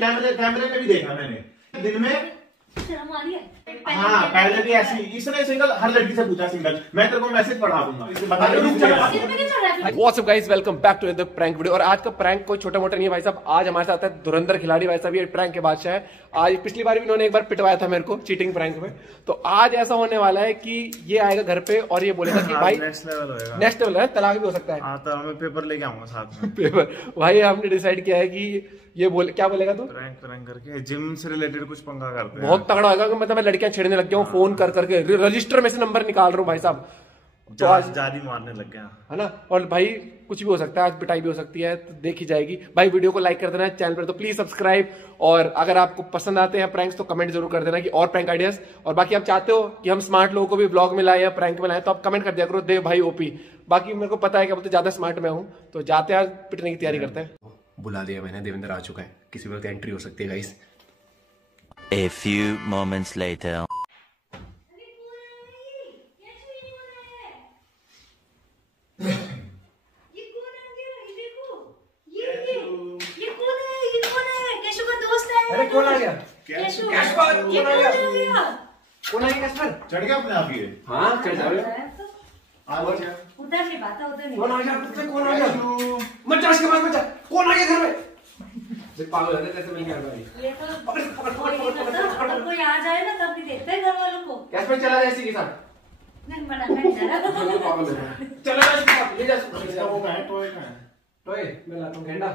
कैमरे कैमरे में भी देखा मैंने दिन में। हाँ पहले भी ऐसी इसने सिंगल हर लड़की से पूछा सिंगल, मैं तेरे को मैसेज पढ़ा दूंगा। What's up guys, welcome back to the prank video. और आज का प्रैंक कोई छोटा मोटा नहीं है भाई साहब। आज हमारे साथ है धुरंधर खिलाड़ी भाई साहब, ये प्रैंक के बादशाह है। आज पिछली बार भी इन्होंने एक बार पिटवाया था मेरे को चीटिंग प्रैंक में, तो आज ऐसा होने वाला है कि ये आएगा घर पे और ये बोलेगा कि भाई नेक्स्ट लेवल होएगा। नेक्स्ट लेवल है, तलाक भी हो सकता है। हाँ तो मैं पेपर लेके आऊंगा साथ में। पेपर भाई हमने डिसाइड किया है कि ये बोले क्या बोलेगा तू प्रैंक करके जिम से रिलेटेड कुछ पंगा करते हैं। बहुत तगड़ा होगा। मतलब मैं लड़कियां छेड़ने लग गया हूँ, फोन कर करके रजिस्टर में से नंबर निकाल रहा हूँ भाई साहब। तो आज जारी मारने लग गया है ना। और भाई कुछ भी हो सकता है, आज पिटाई भी हो सकती है, तो देखी जाएगी। भाई वीडियो को लाइक कर देना, चैनल पर तो प्लीज सब्सक्राइब। और अगर आपको पसंद आते हैं प्रैंक्स तो कमेंट जरूर कर देना कि और प्रैंक आइडियाज। और बाकी आप चाहते हो कि हम स्मार्ट लोगों को भी ब्लॉग में लाए या प्रैंक में लाए तो आप कमेंट कर दिया करो, देव भाई ओपी। बाकी मेरे को पता है कि अब तो ज्यादा स्मार्ट मैं हूँ, तो जाते हैं आज पिटने की तैयारी करते हैं। बुला दिया मैंने, देवेंद्र आ चुका है, किसी वक्त एंट्री हो सकती है guys. A few moments later. अरे कौन आ गया? कैशपर कौन आ गया? कौन आ गया कैशपर? चढ़ गया अपने आप ये। हाँ चढ़ जाओ। उधर नहीं बात है, उधर नहीं। कौन आ गया? कौन आ गया? मत जा, इसके पास मत जा। कौन आ गया घर में? पागल है कैसे मिल गया भाई? ये तो कोई आ जाए ना तब भी देखते हैं घर वालों को। कैशपर चला जाए इसी के साथ। नहीं मना नहीं कर पागल है। चलो जा इसके साथ, ले जा इसका वो कहाँ है? टॉय कहाँ है? टॉय मैं लाता हूँ, गेंडा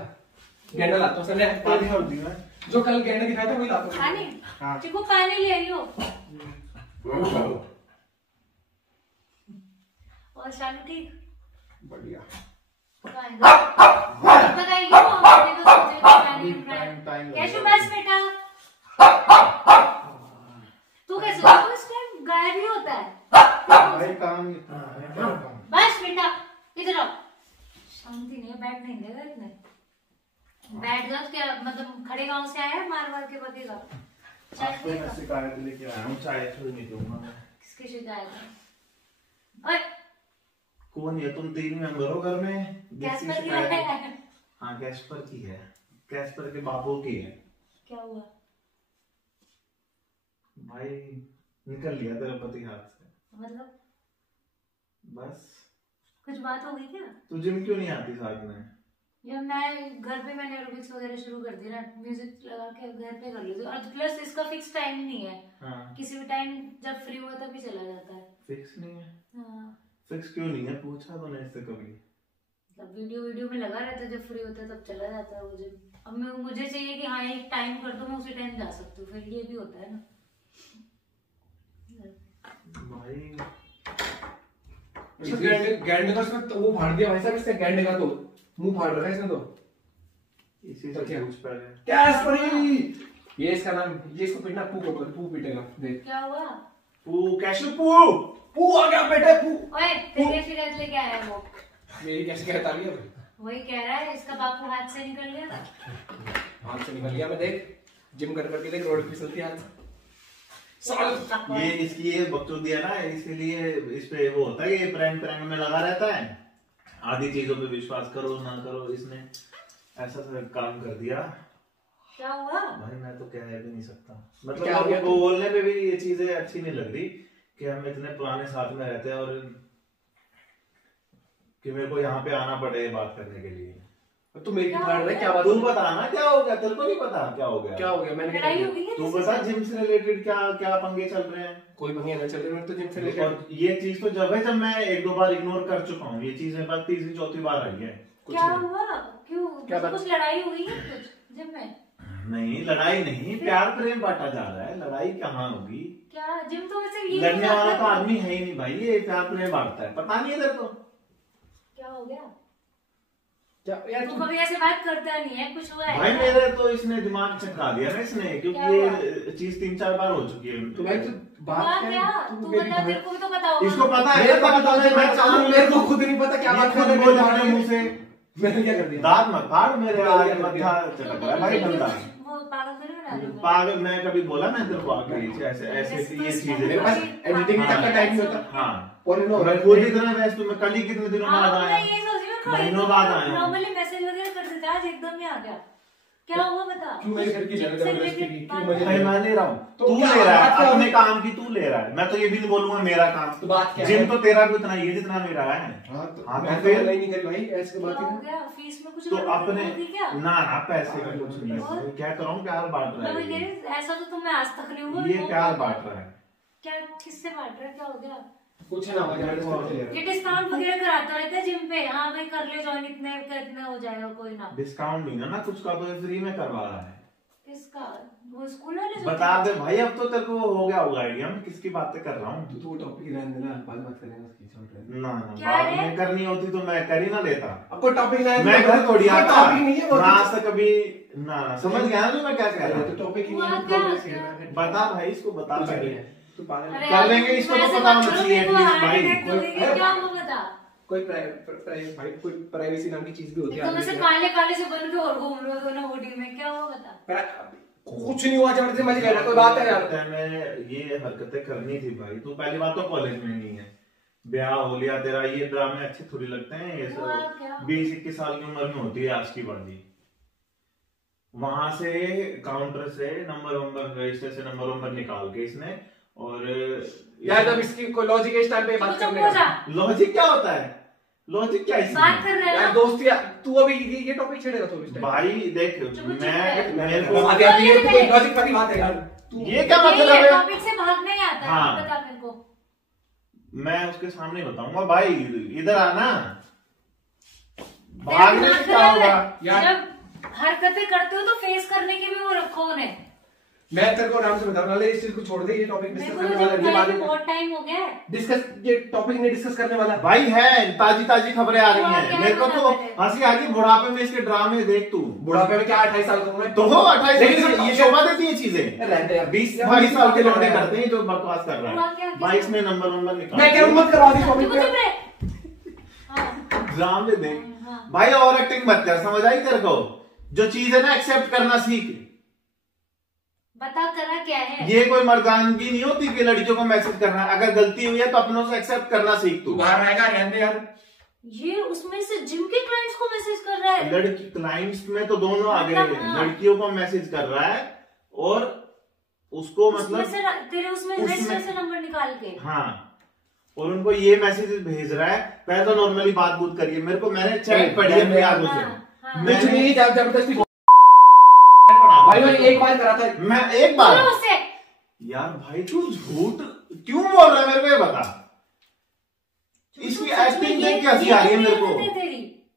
गेंडा लाता हूँ। संजय पानी और दी है। जो कल गेंडा दिखाया था वही लाता हूँ। खाने हाँ। चिकू खाने ले आई हो। और शालू ठीक? बढ़िया। बताइए हमने तो सोचे टाइम कैशो बस बेटा। तू कैसे हो? इस टाइम गायब ही होता है। भाई काम इतना है, क्या काम? बस बेटा इधर आओ। शांति नहीं है, बैठ नहीं देगा इतने। बैठ जाओ क्या मतलब खड़े गांव से आया है, मार मार के बगेगा। आपको मैं शिकायत लेके आया हूँ, चाय छोड़ नहीं दूंगा मैं। किसकी शिकायत है? ओए कौन है? तुम 3 मेंबर हो घर में। कैस्पर की है। हाँ कैस्पर की है, कैस्पर के बापू की है। क्या हुआ? भाई निकल लिया तेरा पति हाथ से। मतलब बस कुछ बात हो गई क्या? तू जिम क्यों नहीं आती साथ में? यार मैं घर पे मैंने एरोबिक्स वगैरह शुरू कर दी ना, म्यूजिक लगा के घर पे कर लेती हूँ। और प्लस इसका फिक्स टाइम नहीं है। हाँ किसी भी टाइम जब फ्री हुआ तभी चला जाता है। फिक्स नहीं है। हाँ फिक्स क्यों नहीं है? पूछा तो नहीं इससे कभी। मतलब वीडियो में लगा रहता है, जब फ्री होता है तब चला जाता है मुझे। अब मुझे चाहिए कि हाँ एक टाइम कर दो, मैं उसी टाइम जा सकती हूँ, फिर ये भी होता है ना भाई गैंडे का उसमें वो फाड़ दिया भाई साहब। इससे गैंडे का तो मुंह फाड़ रखा है इसने तो। इसी से पूछ पहले। कैस्परी ये इसका नाम, ये इसको पीटना, पू को पू पीटेगा। देख क्या हुआ? पू कैशू पू पू आ गया बेटे। पू ओए तेरी शिकायत लेके आया है वो। मेरी कैसे कहता भी है? वही कह रहा है इसका बापू हाथ से निकल गया। हाथ से निकल गया। मैं देख जिम कर करके देख रोड फिसलती हाथ से। ये इसकी ये बकचोदी है ना, इसीलिए इस पे वो होता है, ये प्रैंक में लगा रहता है। आधी चीजों पे विश्वास करो ना करो, इसने ऐसा काम कर दिया। क्या हुआ? भाई मैं तो कह भी नहीं सकता। मतलब लोगों को बोलने पे भी ये चीजें अच्छी नहीं लग रही कि हम इतने पुराने साथ में रहते हैं और कि मेरे को यहाँ पे आना पड़े बात करने के लिए। तू मेरी फाड़ रहा है, क्या बात? तू बता ना क्या हो गया? तेरे को नहीं पता क्या हो गया? क्या हो गया? मैंने लड़ाई हो गई है? तू बता जिम से रिलेटेड क्या क्या पंगे चल रहे हैं? कोई पंगे नहीं चल रहे। मैं तो जिम से लेकर और ये चीज तो जब है जब मैं 1-2 बार इग्नोर कर चुका हूँ, ये चीज मेरे पास तीसरी चौथी बार आई है। क्या हुआ? क्यों? क्या बात? कुछ लड़ाई हुई है कुछ जिम में? नहीं लड़ाई नहीं, प्यार प्रेम बांटा जा रहा है। लड़ाई कहाँ होगी? क्या जिम तो वैसे ये लड़ने वाला तो आदमी है ही नहीं भाई, ये प्यार प्रेम बांटता है। पता नहीं है तेरे को क्या हो गया? क्या यार? तू कभी ऐसे बात करता नहीं है, कुछ हुआ है? भाई मेरे तो इसने दिमाग चटका दिया ना इसने, क्योंकि ये चीज 3-4 बार हो चुकी है। तो भाई तू बात क्या? तू बता, तेरे को भी तो पता होगा। इसको पता है, मेरे को पता है, मैं चाहूँ मेरे को खुद नहीं पता क्या बात कर रहे बोल अपने मुंह से। मैंने क्या कर दिया? दांत मत फाड़ मेरे, आगे मत्था चटक रहा है भाई बंदा। वो पागल तो नहीं बना दूंगा। पागल मैं कभी बोला मैं तेरे को आगे ऐसे ऐसे ये चीजें मेरे पास एडिटिंग तक का टाइम नहीं होता। हाँ और नो मैं खुद इतना व्यस्त हूँ। मैं कल ही कितने दिनों बाद मैं आया, ये सोच रही हूँ महीनों बाद आया हूँ। नॉर्मली मैसेज वगैरह कर देता, आज एकदम ही आ गया। क्या हुआ बता? क्यों मेरी घर की जबरदस्ती की? क्यों मुझे भाई मैं ले रहा हूँ, तो तू क्या ले रहा बात है क्या अपने होगी? काम की, तू ले रहा है। मैं तो ये भी नहीं बोलूंगा मेरा काम, तो बात क्या जिम है? तो तेरा भी उतना ही है जितना मेरा है। हाँ तो हाँ, मैं तो तो फिर ऑनलाइन नहीं करी भाई, ऐसे क्या बात हो है। गया? फीस में कुछ तो गड़बड़ अपने होगी क्या? ना पैसे का कुछ नहीं और? है, क्या करूँ, प्यार बांट रहा मैं है कह ये। रही, ऐसा तो तुम्हें आज तक नहीं हुआ। ये प्यार बांट रहा है। क्या किससे बांट रहा है? क्या हो गया? कुछ ना हो जाए। ये डिस्काउंट वगैरह कराता रहता है जिम पे। हाँ भाई कर ले ज्वाइन, इतने का इतना हो जाएगा, कोई ना। डिस्काउंट नहीं ना कुछ का, तो फ्री में करवा रहा है। किसका? वो स्कूल वाले जो बता दे भाई, अब तो तेरे को हो गया होगा आइडिया मैं किसकी बातें कर रहा हूँ। तो वो टॉपिक ही रहने देना, बाद में बात करेंगे उसकी, छोड़ रहे। ना क्या बाद है? में करनी होती तो मैं कर ही ना लेता। अब कोई टॉपिक ना है, मैं घर थोड़ी कोई आता, टॉपिक नहीं है वो मैं आज तक कभी ना समझ गया ना मैं क्या कह रहा तो हूँ। टॉपिक ही हुआ नहीं क्या? है। बता भाई, इसको बता कुछ पहले। नहीं है। तू पागल अरे है। कर यार, लेंगे, इसको तो वैसे पता मत होना करो, चाहिए मेरे को at least हार्ट भाई। अटैक लगेगा, क्या वो बता। कोई भाई कोई प्राइवेसी नाम की चीज भी होती है। एकदम ऐसे काले काले से बन के और घूम रहे हो दोनों बॉडी में, क्या हुआ बता। कुछ नहीं हुआ, जबरदस्ती मजे कर रहा, कोई बात है यार। मैं ये हरकतें करनी थी भाई, तू पहली बात तो कॉलेज में नहीं है, ब्याह हो लिया तेरा, ये ड्रामे अच्छे थोड़ी लगते हैं ये हुआ क्या? सब। 20-21 साल की उम्र में होती है आज की बाजी। वहां से काउंटर से नंबर रजिस्टर से नंबर निकाल के इसने, और यार जब इसकी कोई लॉजिक है इस टाइम पे बात चुप करने हो जा। का। लॉजिक क्या होता है? लॉजिक क्या है बात इसमें? कर रहे यार हो दोस्ती, तू अभी ये टॉपिक छेड़ेगा तो इस टाइम। भाई देख, चुप मैं रह। मेरे को बात यार ये तो कोई लॉजिक वाली बात है यार। ये क्या मतलब है? टॉपिक से भाग नहीं आता है, हाँ। बता मेरे को। मैं उसके सामने ही बताऊंगा भाई, इधर आना, तेरा भागने दिमाग से क्या खराब है। होगा? यार- जब हरकतें करते हो तो फेस करने के भी वो रखो उन्हें। मैं तेरे को आराम से बता रहा हूं, इस चीज को छोड़ दे, ये टॉपिक मेरे डिस्कस को करने तो वाला जब है, ये कहे बात बहुत टाइम हो गया है। डिस्कस, ये टॉपिक नहीं डिस्कस करने वाला। भाई है, ताजी ताजी खबरें आ रही क्या हैं, मेरे को तो खबर है? हंसी आ गई। बुढ़ापे में इसके ड्रामे देख तू, बुढ़ापे में क्या 28 साल का हूं मैं तो हो 28 लेकिन ये शोभा देती है चीजें। रहते हैं 20-22 साल के लौंडे करते हैं जो बकवास कर रहा हुआ है। क्या? भाई इसने नंबर निकाल, मैं कह रहा हूं मत करवा दी टॉपिक चुप पे। चुप रहे। हाँ, ड्रामे देख हाँ। भाई, और एक्टिंग मत कर, समझ आई तेरे को? जो चीज है ना एक्सेप्ट करना सीख। बता करा क्या है? ये कोई मर्दानगी नहीं होती कि लड़कियों को मैसेज करना है, अगर गलती हुई है तो अपनों से एक्सेप्ट करना सीख तू तू। बाहर आएगा रहने यार। ये उसमें से जिम के क्लाइंट्स को मैसेज कर रहा है। लड़की क्लाइंट्स में तो दोनों आ गए, मतलब, हाँ। लड़कियों को मैसेज कर रहा है और उसको उसमें मतलब से तेरे उसमें रजिस्टर से नंबर निकाल के। हाँ, और उनको ये मैसेज भेज रहा है। पहले तो नॉर्मली बात बूत करिए, मेरे को मैंने चैट पढ़ी है मेरे आगों से, हाँ, हाँ। कुछ नहीं, जबरदस्ती पढ़ा। भाई मैंने एक बार करा था। मैं एक बार, बोलो उससे। यार भाई तू झूठ क्यों बोल रहा है, मेरे को ये बता। इसकी सच में एक्टिंग ये- देख के हंसी आ रही है मेरे को। ये तेरी।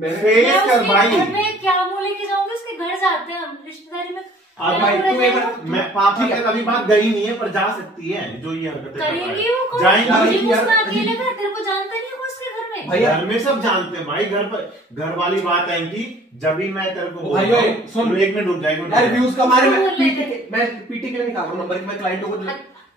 मैंने फेस मैं कर उसके भाई। घर में क्या मुंह लेके जाऊंगी? उसके घर जाते हैं हम रिश्तेदारी में। अब क्या भाई बोला तू एक जाएगा? बार मैं पापा के कभी बात गई नहीं है, पर जा सकती है जो ये हरकतें कर रहा करेगी है। वो कौन? जाएंगी। जिम यार, उसका अकेले का, तेरे को जानता नहीं है वो उसके घर में। भैया- घर में सब जानते हैं भाई, घर पर घर वाली बात आएगी जब भी मैं तेरे को भाई, बोलता ओए, हूं, सुन। तो एक मिनट रुक जाएगा। यार व्यूज का मारे बोल रहे थे। मैं पीटी के लिए निकाल रहा हूं नंबर, मैं क्लाइंटों को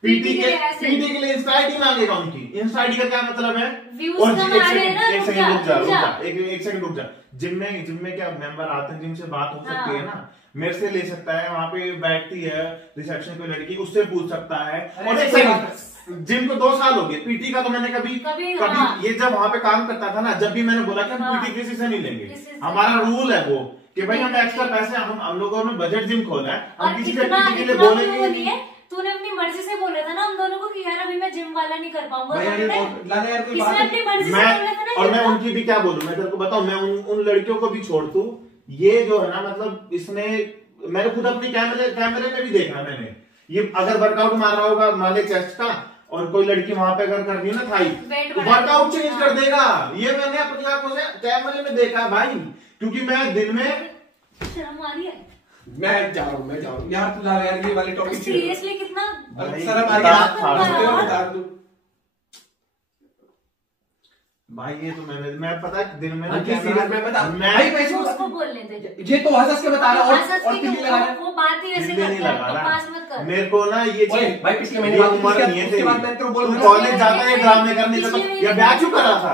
पीटी के ऐसे। पीटी के लिए इंस्टा आईडी मांगेगा उनकी। इंस्टा आईडी का क्या मतलब है? Views और का एक मारे सेकंड, ना, एक रुक सेकंड जा, रुक जा, रुक जा। एक सेकंड रुक जा। जिम में क्या मेंबर आते हैं, जिम से बात हो सकती हाँ। है ना, मेरे से ले सकता है, वहां पे बैठती है रिसेप्शन पे लड़की, उससे पूछ सकता है। और एक सेकंड, जिम को 2 साल हो गए, पीटी का तो मैंने कभी हाँ। ये जब वहां पे काम करता था ना, जब भी मैंने बोला कि हम हाँ। पीटी किसी से नहीं लेंगे, किसी से- हमारा रूल है वो कि भाई हम नहीं, एक्स्ट्रा पैसे, हम लोगों ने बजट जिम खोला है, हम और किसी से इतना पीटी के लिए इतना बोलेंगे भी वो नहीं है। तूने अपनी मर्जी से बोला था ना हम दोनों को कि यार अभी मैं जिम वाला नहीं कर पाऊंगा। भाई यार बोलते हैं। लाला यार कोई इसने बात अपनी मर्जी से मैं बोला था ना और जिम मैं का। उनकी भी क्या बोलूं, मैं तेरे को बताऊं, मैं उन लड़कियों को भी छोड़ दूं। ये जो है ना, मतलब इसने, मैंने खुद अपनी कैमरे में भी देखा मैंने, ये अगर वर्कआउट मार रहा होगा मान ले चेस्ट का, और कोई लड़की वहां पे अगर कर रही है ना थाई, वेट बढ़ा वर्कआउट देगा। चेंज कर देगा। ये मैंने अपनी आंखों से कैमरे में देखा है भाई, क्योंकि मैं दिन में शर्म आ रही है? मैं जा रहा हूं यार, तू जा यार, ये वाले टॉपिक सीरियसली कितना भाई, सर अब बता आगे बता दूं। भाई ये तो मैं पता है दिन में हाँ, ना ये सीरियस मैं बता मैं भाई पैसे उसको बोलने दे। ये तो हंस के बता रहा हंस हंस और के कितनी क्यों? लगा रहा है। वो बात ही वैसे दिल्ली नहीं करता है, लगा तो रहा। पास मत कर। मेरे को ना ये ओए, चीज, भाई पिछले महीने ये बात उम्र उसके- नहीं है उसके तेरी। बाद मैं तेरे को बोल तू रहा हूं। कॉलेज जाता है ड्रामे करने पिछले का, महीने या ब्याह क्यों करा था?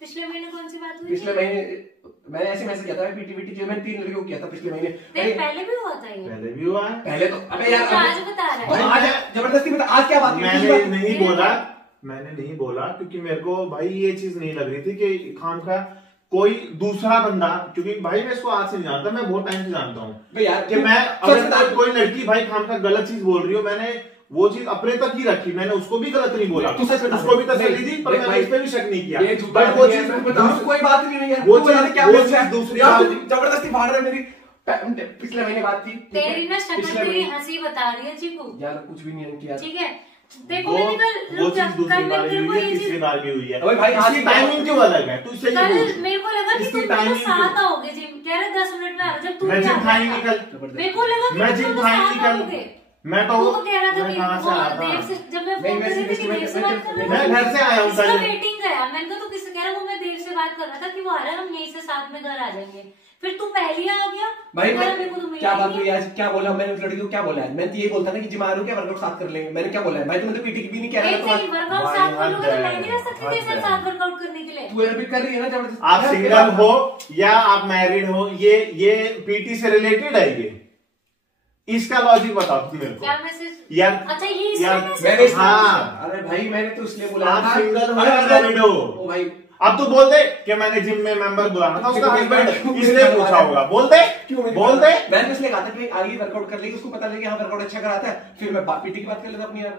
पिछले महीने कौन सी बात हुई? पिछले महीने मैंने ऐसे मैसेज किया था, पीटी जो मैंने 3 लड़कियों को किया था पिछले महीने। नहीं, पहले भी हुआ था ये। पहले भी हुआ है। पहले तो अबे यार तो आज बता रहा तो है। आज जबरदस्ती बता, आज क्या बात हुई? मैंने नहीं ये बोला, मैंने नहीं बोला, क्योंकि मेरे को भाई ये चीज नहीं लग रही थी कि खाम खा कोई दूसरा बंदा, क्योंकि भाई मैं इसको आज से नहीं जानता, मैं बहुत टाइम से जानता हूँ भाई यार कि मैं अगर कोई लड़की भाई खामखा गलत चीज बोल रही हो, मैंने वो चीज अपने तक ही रखी, मैंने उसको भी गलत नहीं बोला, उसको भी तसल्ली दी, पर मैंने इस पे भी शक नहीं किया। बट वो चीज कोई बात नहीं है, वो चीज क्या दूसरी जबरदस्ती भाड़ रहा है मेरी। पिछले महीने बात थी, तेरी ना शक्ल तेरी हंसी बता रही है चीकू यार, कुछ भी नहीं किया, ठीक है। देखो वो चीज दूसरी बार भी हुई है, तीसरी बार भी हुई है। भाई इसकी टाइमिंग क्यों अलग है? तू सही बोल। मेरे को लगा कि तुम मेरे साथ आओगे जिम, कह रहे 10 मिनट में आ, जब तू मैं जिम था ही निकल, मेरे को लगा मैं जिम था ही निकल, मैं तो कह रहा था कि देर से, जब मैं फोन कर रही थी कि देर से बात कर रहा था, मैं घर से आया हूँ, इसका वेटिंग गया, मैंने कहा तो किससे कह रहा, वो मैं देर से बात कर रहा था कि वो आ रहा है, हम यहीं से साथ में घर आ जाएंगे, फिर तू पहले आ गया। भाई क्या बात हुई आज, क्या बोला मैंने उस लड़की को, क्या बोला है? मैं तो ये बोलता ना कि जिम आ रहे हो क्या, वर्कआउट साथ कर लेंगे, मैंने क्या बोला है? भाई तुमने तो पीटी भी नहीं किया, वर्कआउट साथ कर लोगे तो मैं नहीं रह सकती तेरे साथ साथ वर्कआउट करने के लिए। तू अभी कर रही है ना जबरदस्ती। आप सिंगल हो या आप मैरिड हो, ये पीटी से रिलेटेड है, ये इसका लॉजिक बताओ तुम मेरे को। क्या मैसेज यार? अच्छा ये यार मैंने, हाँ, अरे भाई मैंने तो इसलिए बोला आप सिंगल हो या मैरिड हो? ओ भाई अब तो बोल दे कि मैंने जिम में मेंबर बुलाना था, उसका हस्बैंड इसलिए पूछा होगा, बोल दे, क्यों बोल दे। मैंने तो इसलिए कहा था कि आगे वर्कआउट कर लेगी, उसको पता लगे हाँ वर्कआउट अच्छा कराता है, फिर मैं पीटी की बात कर लेता अपनी यार।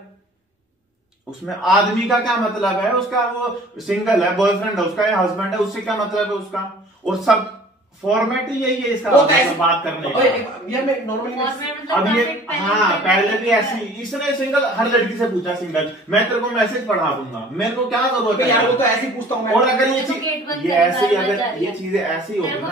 उसमें आदमी का क्या मतलब है? उसका वो सिंगल है, बॉयफ्रेंड है उसका या हस्बैंड है, उससे क्या मतलब है उसका? और सब फॉर्मेट ही यही है इसका बात करने का। यार मैं नॉर्मली अब ये हाँ, पहले भी ऐसी इसने सिंगल हर लड़की से पूछा सिंगल, मैं तेरे को मैसेज पढ़ा दूंगा, मेरे को क्या जरूरत है यार, वो तो ऐसे ही पूछता हूँ मैं। और अगर ये ऐसी, अगर ये चीजें ऐसी होती ना,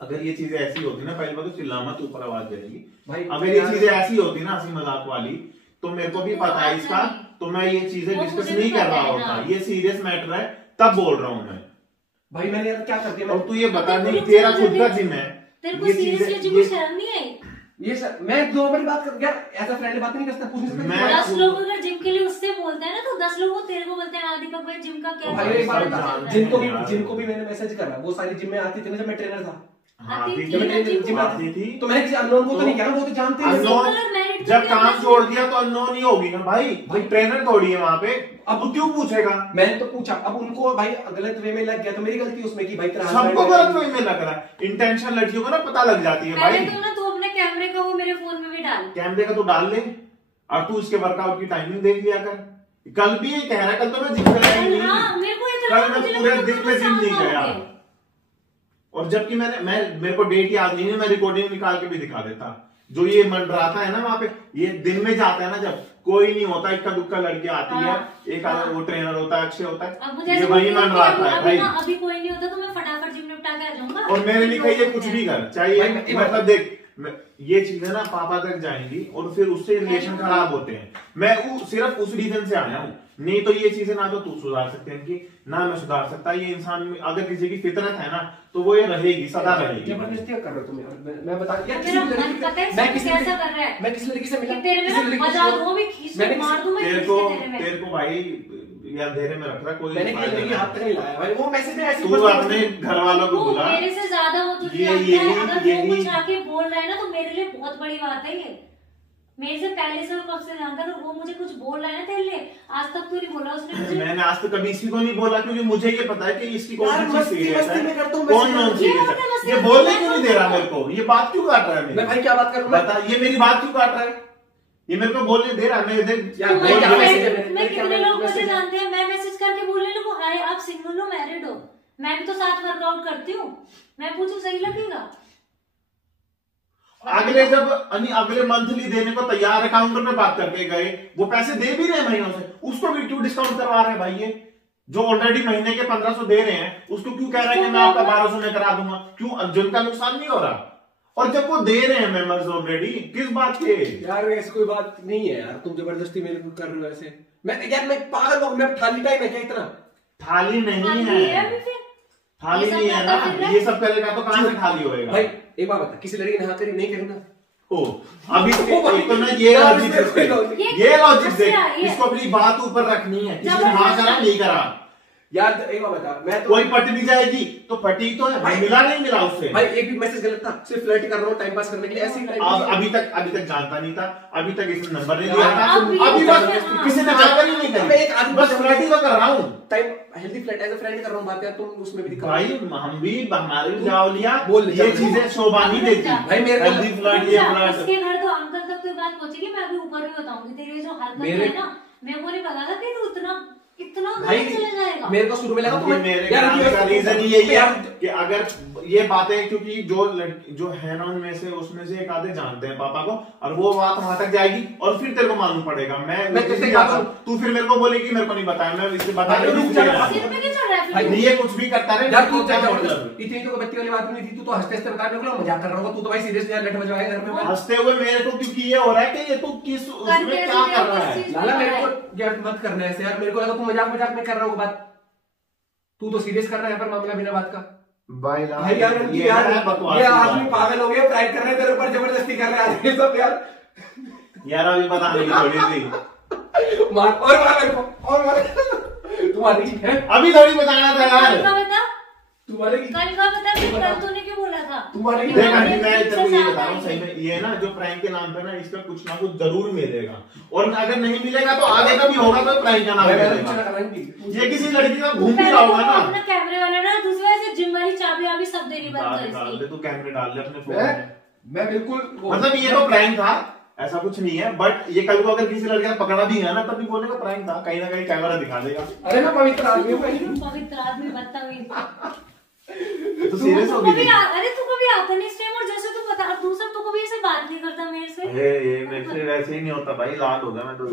अगर ये चीजें ऐसी होती ना, पहले बात तो चिल्ला मत, ऊपर आवाज करेगी भाई। अगर ये चीजें ऐसी होती ना हंसी मजाक वाली, तो मेरे को भी पता है इसका, तो मैं ये चीजें डिस्कस नहीं कर रहा होता, ये सीरियस मैटर है तब बोल रहा हूँ मैं। भाई मैंने यार क्या कर दिया? और तू ये बता नहीं, तेरा खुद का जिम है, तेरे को सीरियसली जिम में शर्म नहीं आई? ये सर मैं नॉर्मल बात कर यार, ऐसा फ्रेंडली बात नहीं करता, पूछ नहीं सकता। 10 लोग अगर जिम के लिए उससे बोलते हैं ना, तो 10 लोग तेरे को बोलते हैं हाँ दीपक भाई जिम का क्या भाई? एक बात, जिनको भी मैंने मैसेज करा, वो सारी जिम में आती थी ना जब मैं ट्रेनर था, जिम आती थी, तो मैंने किसी अननोन को तो नहीं किया, वो तो जानते हैं। जब काम छोड़ दिया तो अननोन ही होगी ना भाई, ट्रेनर थोड़ी है वहां पे, अब क्यों पूछेगा? मैंने तो पूछा, अब उनको भाई गलत वे में लग गया तो मेरी गलती उसमें की भाई। सबको गलत वे में लग रहा है, इंटेंशन लड़कियों को ना पता लग जाती है भाई। तो ना तू अपने कैमरे का वो मेरे फोन में भी डाल, कैमरे का तो डाल ले, और तू उसके वर्कआउट की टाइमिंग देख लिया कर। कल भी ये कह रहा है, कल तो मैं जिम गया ही नहीं, कल मैं पूरे दिन में जिम नहीं गया, और जबकि मेरे को डेट याद नहीं है, मैं रिकॉर्डिंग निकाल के भी दिखा देता। जो ये मंडराता है ना वहां पे, ये दिन में जाता है ना जब कोई नहीं होता, इक्का दुक्का लड़की आती है, एक आधा वो ट्रेनर होता है, अक्षय होता है, ये वही मंडराता है भाई। अभी कोई नहीं होता तो मैं फटाफट जिम निपटा के आ जाऊंगा। और मेरे लिए कहिए कुछ भी कर चाहिए, मतलब देख ये चीजें ना पापा तक जाएंगी और फिर उससे रिलेशन खराब होते हैं। मैं सिर्फ उस रीजन से आया हूँ, नहीं तो ये चीजें ना तो तू सुधार सकते हैं कि ना मैं सुधार सकता। ये इंसान में अगर किसी की फितरत है ना तो वो ये रहेगी, सदा रहेगी। जबरदस्ती कर रहे हो तुम यार, मैं बता मैं किसी लड़की से मिला, तेरे को भाई ये अंधेरे में रख रहा, कोई मैंने हाथ तक नहीं लाया भाई, वो मैसेज में ऐसे तू अपने घर वालों को बुला, मेरे से ज्यादा वो तुझे अगर वो कुछ आके बोल रहा है ना तो मेरे लिए बहुत बड़ी बात है ये। मेरे से पहले से कब से जानता, अगर वो मुझे कुछ बोल रहा है ना तेरे लिए, आज तक तो नहीं बोला उसने मुझे। मैंने आज तक कभी किसी को नहीं बोला, क्योंकि मुझे ये पता है कि इसकी कौन सी चीज सीरियस है, कौन नॉन सीरियस है। ये बोलने क्यों नहीं दे रहा मेरे को, ये बात क्यों काट रहा है? मैं भाई क्या बात कर रहा हूँ, बता, ये मेरी बात क्यों काट रहा है? ये मेरे को बोलने दे रहा है। मैं कितने लोग मुझे जानते हैं, मैं मैसेज करके बोलने लगूं हाय आप सिंगल हो मैरिड हो, मैं भी तो साथ वर्कआउट करती हूँ, मैं पूछूं सही लगेगा? अगले मंथली देने को तैयार है, काउंटर पे बात करके गए, वो पैसे दे भी रहे हैं महीनों से, उसको भी क्यों डिस्काउंट करवा रहे हैं भाई? ये जो ऑलरेडी महीने के 1500 दे रहे हैं उसको क्यों कह रहे हैं कि मैं आपका 1200 में करा दूंगा? क्यों? जिनका नुकसान नहीं हो रहा, और जब वो दे रहे हैं मेंबर्स ऑलरेडी, किस बात के? यार ऐसी कोई बात नहीं है यार, तुम जबरदस्ती मेरे को कर रहे हो ऐसे। मैं पागल हूँ, मैं थाली टाइम है क्या इतना? थाली नहीं है, थाली नहीं है ना, ये सब करेगा तो कहां से थाली होएगा भाई? एक बात बता, किसी लड़की ने हाँ करी नहीं करना? ओ अभी तो ना ये लॉजिक दे, इसको अपनी बात ऊपर रखनी है, किसी ने हाँ करा नहीं करा, यार एक बात बता, मैं तो कोई पट भी जाएगी तो फटी तो है भाई, मिला नहीं मिला उससे भाई, एक भी मैसेज गलत था, सिर्फ फ्लर्ट कर रहा हूँ टाइम पास करने के लिए, ऐसे अभी तक जानता नहीं था, अभी तक इसने नंबर नहीं दिया था, अभी बस किसी ने जानकारी नहीं मैं करी, एक आदमी बस फ्लर्टिंग तो कर रहा हूँ, time healthy flirt as a friend कर रहा हूँ बात यार, तुम उसमें भी दिक्कत भाई हम भी हमारे भी जाओ लिया, बोल ये चीजें शोभा नहीं देती भाई, मेरे हेल्दी फ्लर्ट ये फ्लर्ट। उसके घर तो अंकल तक तो बात पहुंचेगी, मैं अभी ऊपर भी बताऊंगी तेरी जो हरकत है ना, मेरे को नहीं पता था कि तू इतना भाई चला जाएगा। मेरे को शुरू में लगा मेरे का रीजन यही है कि अगर ये बातें, क्योंकि जो है ना उनमें से उसमें से एक आधे जानते हैं पापा को, और वो बात वहां तक जाएगी और फिर तेरे को मालूम पड़ेगा। मैं किसी तू फिर मेरे को बोलेगी मेरे को नहीं बताया, मैं इससे बता नहीं, ये कुछ भी करता रहे यार, तू इतनी तो बत्ती वाली बात नहीं थी, तू तो हंसते हंसते बता रहे हो, मजाक कर रहा होगा, तू तो भाई सीरियस यार, लट बजवाएगा घर में हंसते हुए मेरे को, क्योंकि ये हो रहा है कि ये तू किस उसमें क्या कर रहा है। लाला मेरे को यार मत करना ऐसे यार, मेरे को लगा तू मजाक में कर रहा होगा बात, तू तो सीरियस कर रहा है पर मामला बिना बात का। भाई यार ये आदमी पागल हो गया, प्रैंक कर रहे हैं तेरे ऊपर, जबरदस्ती कर रहे हैं सब यार अभी बता नहीं थोड़ी सी मार और मार मेरे को और मार तुम्हारी है अभी थोड़ी बताना था यार, तुम्हारे की कल का बता, कल तूने क्यों बोला था? तुम्हारे की देख अभी मैं तेरे को ये बता रहा हूँ सही में, ये ना जो प्रैंक के नाम पे ना इसका कुछ ना कुछ जरूर मिलेगा, और अगर नहीं मिलेगा तो आगे का भी होगा, तो प्रैंक का नाम मिलेगा। ये किसी लड़की का घूम भी रहा होगा ना, अपना कैमरे वाला ना दूसरे से जिम वाली चाबी आबी सब देनी बंद कर डाल इसकी। दे, तू कैमरे डाल दे अपने फोन में। मैं बिल्कुल मतलब ये तो प्रैंक था, ऐसा कुछ नहीं है, बट ये कल को अगर किसी लड़के को पकड़ा भी है ना, तब भी बोलने का प्रैंक था, कहीं ना कहीं कैमरा दिखा देगा। अरे मैं पवित्र आदमी हूँ, पवित्र आदमी बदतमीज। तो सीरियस हो गई। अरे तू कभी आता नहीं इस टाइम, और जैसे तू बता तू सब, तू कभी ऐसे बात नहीं करता मेरे से। ये मेरे से वैसे ही नहीं होता भाई, लाल हो गया मैं तो।